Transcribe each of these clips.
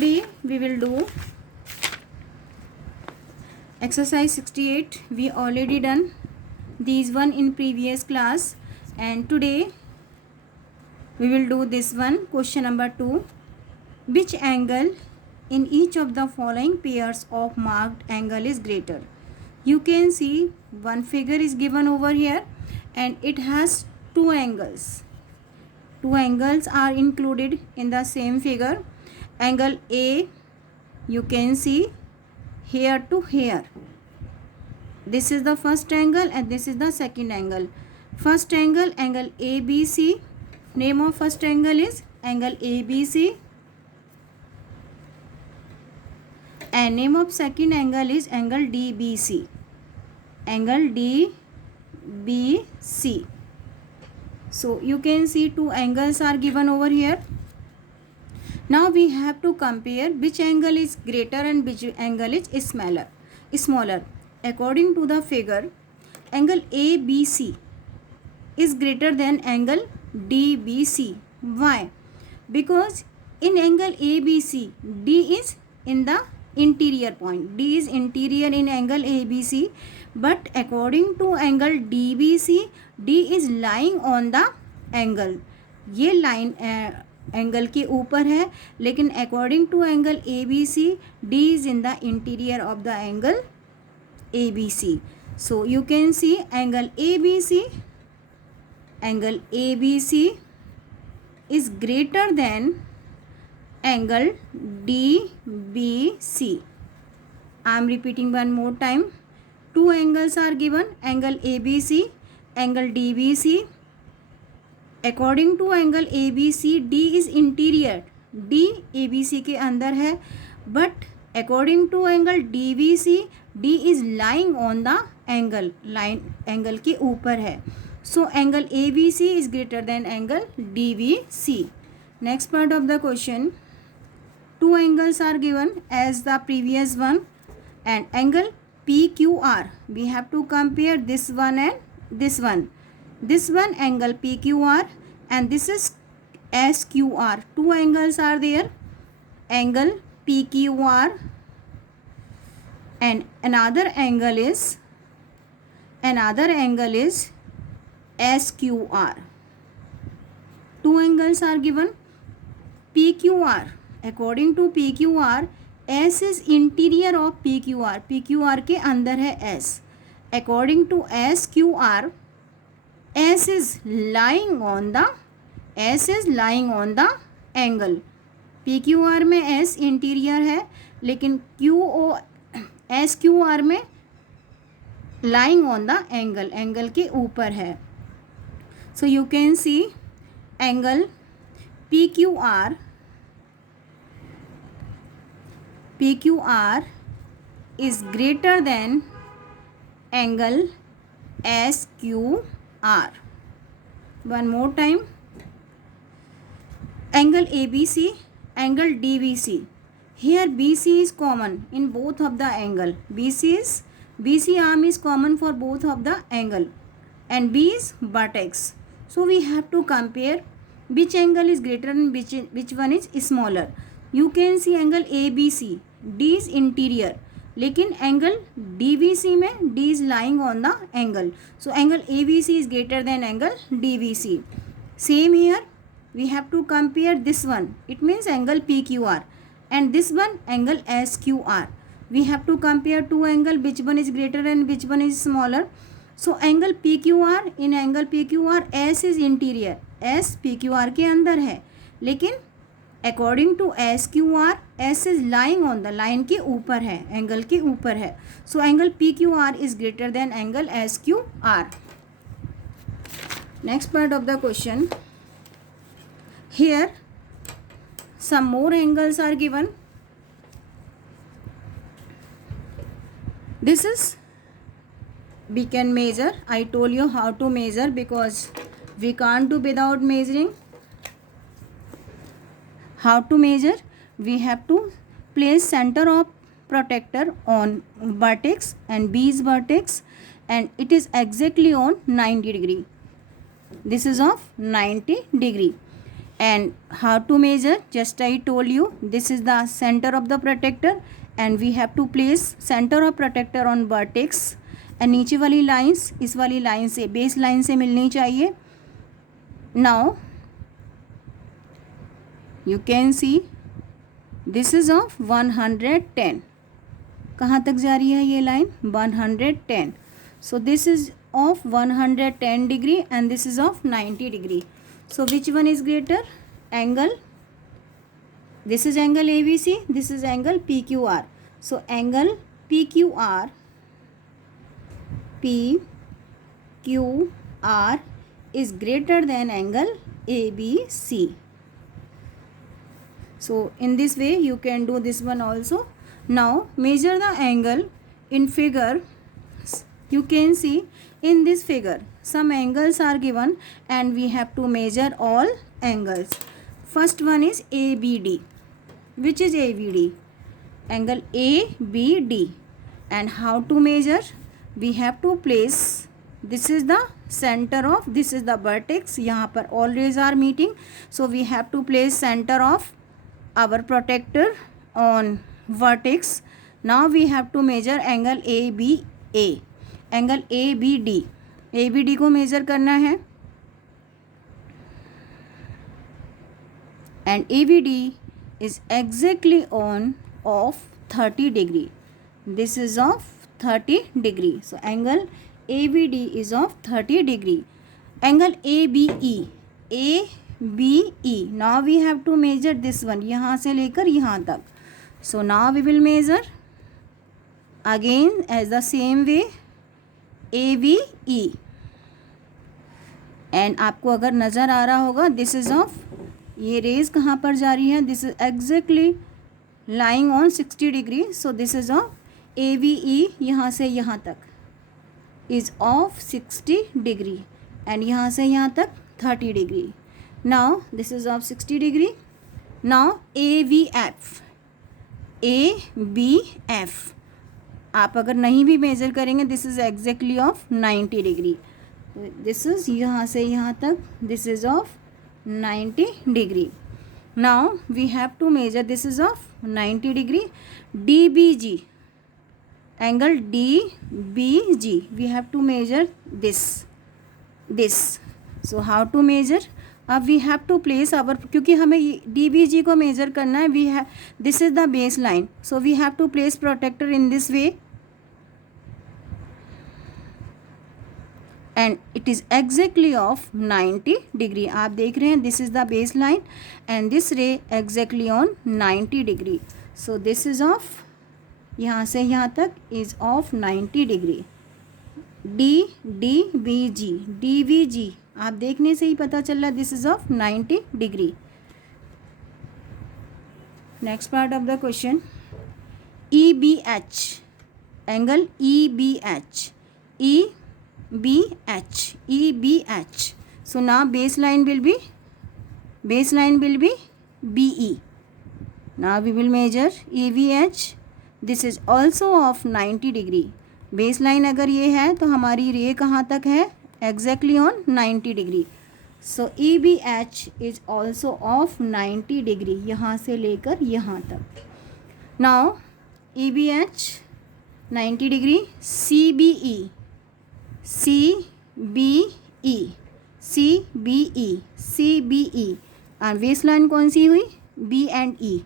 today we will do exercise 68. We already done these one in previous class, and today we will do this one. Question number 2. Which angle in each of the following pairs of marked angle is greater? You can see one figure is given over here and it has two angles. Two angles are included in the same figure. Angle A, you can see here to here. This is the first angle and this is the second angle. First angle, angle ABC. Name of first angle is angle ABC. And name of second angle is angle DBC. Angle DBC. So you can see two angles are given over here. Now we have to compare which angle is greater and which angle is smaller. According to the figure, angle ABC is greater than angle DBC. Why? Because in angle ABC, D is in the interior point. D is interior in angle ABC, but according to angle DBC, D is lying on the angle. ये line angle के ऊपर है, लेकिन according to angle ABC, D is in the interior of the angle ABC. So you can see angle ABC is greater than angle DBC. I am repeating one more time. Two angles are given, angle ABC, angle DBC. According to angle ABC, D is interior. D ABC के अंदर है, but according to angle DBC, D is lying on the angle. Line angle के ऊपर है. So angle ABC is greater than angle DBC. Next part of the question. Two angles are given as the previous one, and angle PQR. We have to compare this one and this one. This one angle PQR and this is SQR. Two angles are there. Angle PQR and another angle is SQR. Two angles are given. PQR. According to PQR, S is interior of PQR. PQR के अंदर है S. According to SQR, S is lying on the angle. PQR में S interior है, लेकिन SQR में lying on the angle. Angle के ऊपर है. So you can see angle PQR is greater than angle SQR. One more time. Angle ABC, angle DBC. Here BC is common in both of the angle. BC arm is common for both of the angle, and B is vertex. So we have to compare which angle is greater and which one is smaller. You can see angle ABC, D is interior, लेकिन angle DBC में D is lying on the angle. So angle ABC is greater than angle DBC. Same here, we have to compare this one. It means angle PQR, and this one angle SQR. We have to compare two angle, which one is greater and which one is smaller. So angle PQR, in angle PQR, S is interior. S PQR के अंदर है, लेकिन according to SQR, S is lying on the line के ऊपर है, angle के ऊपर है. So angle PQR is greater than angle SQR. Next part of the question. Here some more angles are given. This is, we can measure. I told you how to measure because we can't do without measuring. How to measure? We have to place center of protector on vertex and B is vertex, and it is exactly on 90 degree. This is of 90 degree. And how to measure? Just I told you, this is the center of the protector and we have to place center of protector on vertex. And नीचे वाली lines इस वाली line से, base line से मिलनी चाहिए. Now you can see this is of 110. कहाँ तक जा रही है ये line? 110. So this is of 110 degree and this is of 90 degree. So which one is greater? Angle. This is angle ABC. This is angle PQR. So angle PQR is greater than angle ABC. So in this way you can do this one also. Now measure the angle in figure. You can see in this figure some angles are given and we have to measure all angles. First one is ABD. Which is ABD? Angle ABD. And how to measure? We have to place, this is the center of, this is the vertex. यहाँ पर all rays are meeting. So we have to place center of our protector on vertex. Now we have to measure angle ABA. Angle ABD. ABD को measure करना है. And ABD is exactly on of 30 degree. This is of 30 degree. So angle ABD is of 30 degree. Angle ABE. ABE. Now we have to measure this one. यहाँ से लेकर यहाँ तक. So now we will measure again as the same way ABE. And आपको अगर नज़र आ रहा होगा, this is of, ये रेज कहाँ पर जा रही है? This is exactly lying on 60 degree. So this is of ABE. यहाँ से यहाँ तक is of 60 degree and यहाँ से यहाँ तक 30 degree. Now this is of 60 degree. Now AVF. ABF आप अगर नहीं भी मेज़र करेंगे, this is exactly of 90 degree. This is यहाँ से यहाँ तक, this is of 90 degree. Now we have to measure, this is of 90 degree. DBG, angle DBG, we have to measure this. So how to measure? अब we have to place our, क्योंकि हमें DBG को मेजर करना है, we have, this is the base line. So we have to place protractor in this way and it is exactly of 90 degree. आप देख रहे हैं, this is the base line and this ray exactly on 90 degree. So this is of, यहाँ से यहाँ तक is of 90 degree. DBG आप देखने से ही पता चल रहा है, this is of 90 degree. Next part of the question, EBH, angle EBH. So now base line will be BE. Now we will measure EBH. This is also of 90 degree. Base line अगर ये है तो हमारी रे कहाँ तक है? Exactly on 90 degree. So EBH is also of 90 degree. यहाँ से लेकर यहाँ तक. Now EBH 90 degree. CBE और बेस लाइन कौन सी हुई? B and E.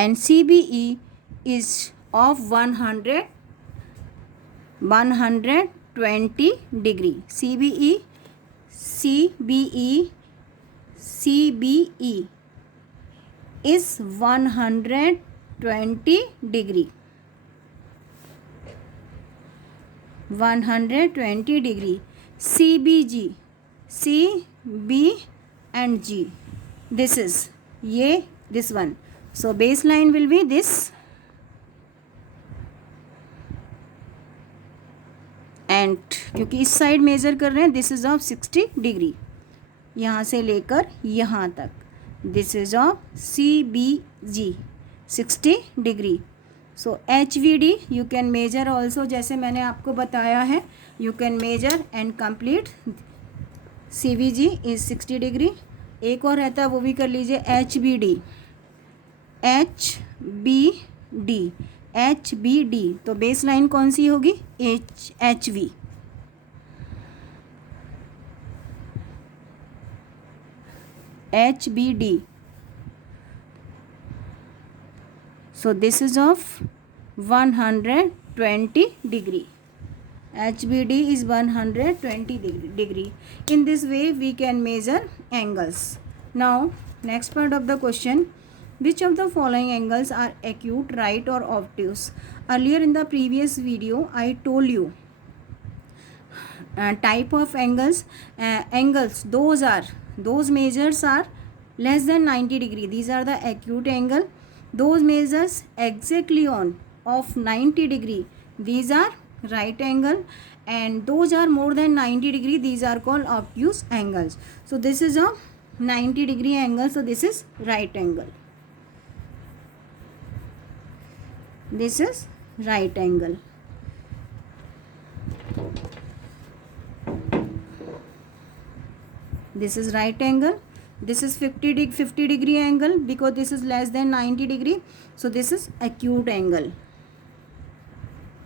And CBE is of 120 degree. CBE is 120 degree. 120 degree. CBG, C, B and G. This is this one. So baseline will be this and क्योंकि इस side measure कर रहे हैं, this is of 60 degree. यहाँ से लेकर यहाँ तक, this is of CBG 60 degree. So HVD you can measure also, जैसे मैंने आपको बताया है, you can measure and complete. CVG is 60 degree. एक और रहता है वो भी कर लीजिए, HBD. HBD, HBD तो बेस लाइन कौन सी होगी, HV. HBD. So this is of 120 degree. HBD is 120 degree. In this way we can measure angles. Now next part of the question, which of the following angles are acute, right or obtuse? Earlier in the previous video I told you type of angles. Angles, those measures are less than 90 degree, these are the acute angle. Those measures exactly on of 90 degree, these are right angle, and those are more than 90 degree, these are called obtuse angles. So this is a 90 degree angle, so this is right angle. This is right angle. This is right angle. This is 50 degree angle because this is less than 90 degree. So this is acute angle.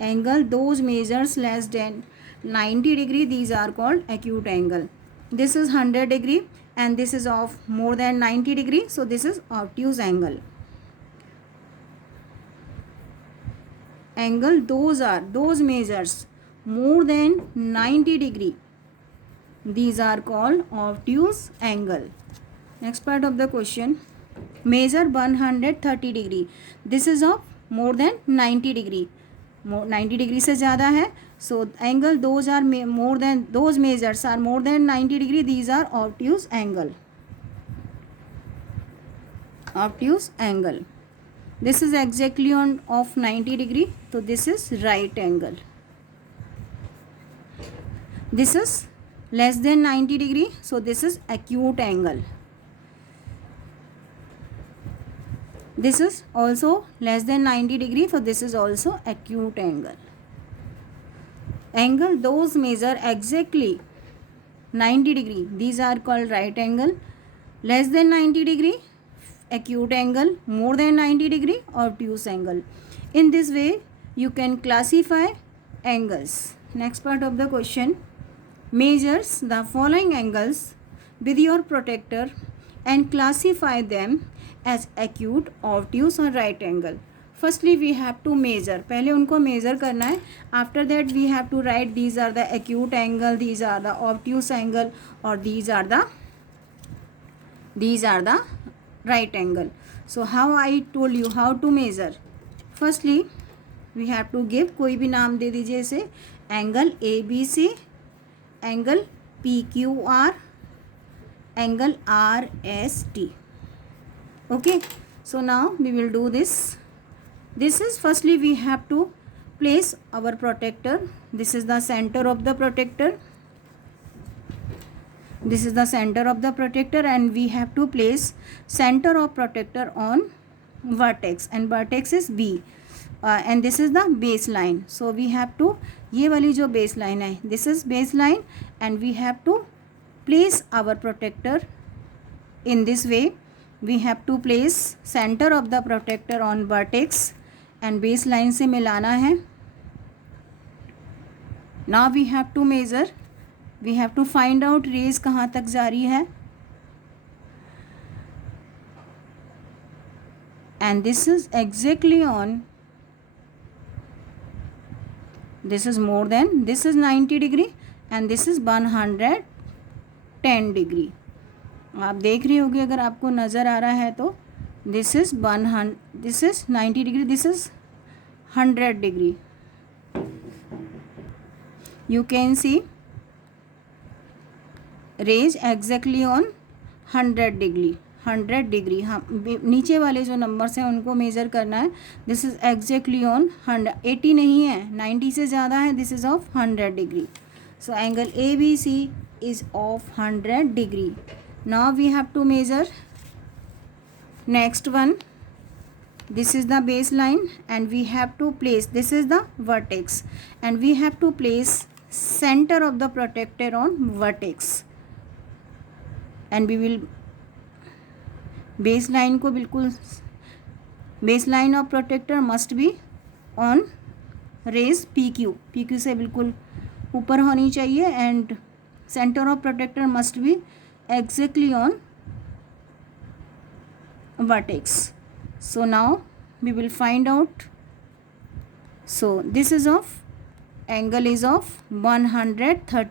Angle those measures less than 90 degree, these are called acute angle. This is 100 degree and this is of more than 90 degree. So this is obtuse angle. Angle those measures more than 90 degree, these are called obtuse angle. Next part of the question, measure 130 degree. This is of more than 90 degree. 90 degree से ज़्यादा है. So angle those are more than, those measures are more than 90 degree, these are obtuse angle. Obtuse angle. This is exactly on of 90 degree. So this is right angle. This is less than 90 degree. So this is acute angle. This is also less than 90 degree. So this is also acute angle. Angle those measure exactly 90 degree, these are called right angle. Less than 90 degree, acute angle. More than 90 degree, obtuse angle. In this way you can classify angles. Next part of the question, measures the following angles with your protractor and classify them as acute, obtuse or right angle. Firstly we have to measure, पहले उनको measure करना है. After that we have to write these are the acute angle, these are the obtuse angle, or these are the right angle. So how I told you how to measure. Firstly we have to give, कोई भी नाम दे दीजिए इसे, angle ABC, angle PQR, angle RST. Okay, so now we will do this. This is firstly we have to place our protractor. This is the center of the protractor. This is the center of the protractor and we have to place center of protractor on vertex, and vertex is B. And this is the baseline. So we have to, ये वाली जो baseline है, this is baseline, and we have to place our protractor in this way. We have to place center of the protractor on vertex and baseline से मिलाना है. Now we have to measure. We have to find out rays कहाँ तक जा रही है. And this is exactly on. This is more than, this is 90 degree and this is 110 degree. आप देख रही होगी अगर आपको नज़र आ रहा है तो. This is 100, this is 90 degree, this is 100 degree. You can see rays exactly on 100 degree. 100 degree, हम नीचे वाले जो नंबर्स हैं उनको मेज़र करना है. दिस इज़ एग्जैक्टली ऑन 100, 80 नहीं है, 90 से ज़्यादा है. This is of 100 degree. So angle ABC is of 100 degree. Now we have to measure next one. this is the baseline, and we have to place, this is the vertex, and we have to place center of the protector on vertex, and we will baseline को बिल्कुल, baseline of protector must be on raise PQ, PQ से बिल्कुल ऊपर होनी चाहिए, and center of protector must be exactly on vertex. So now we will find out. So this is of angle is of 130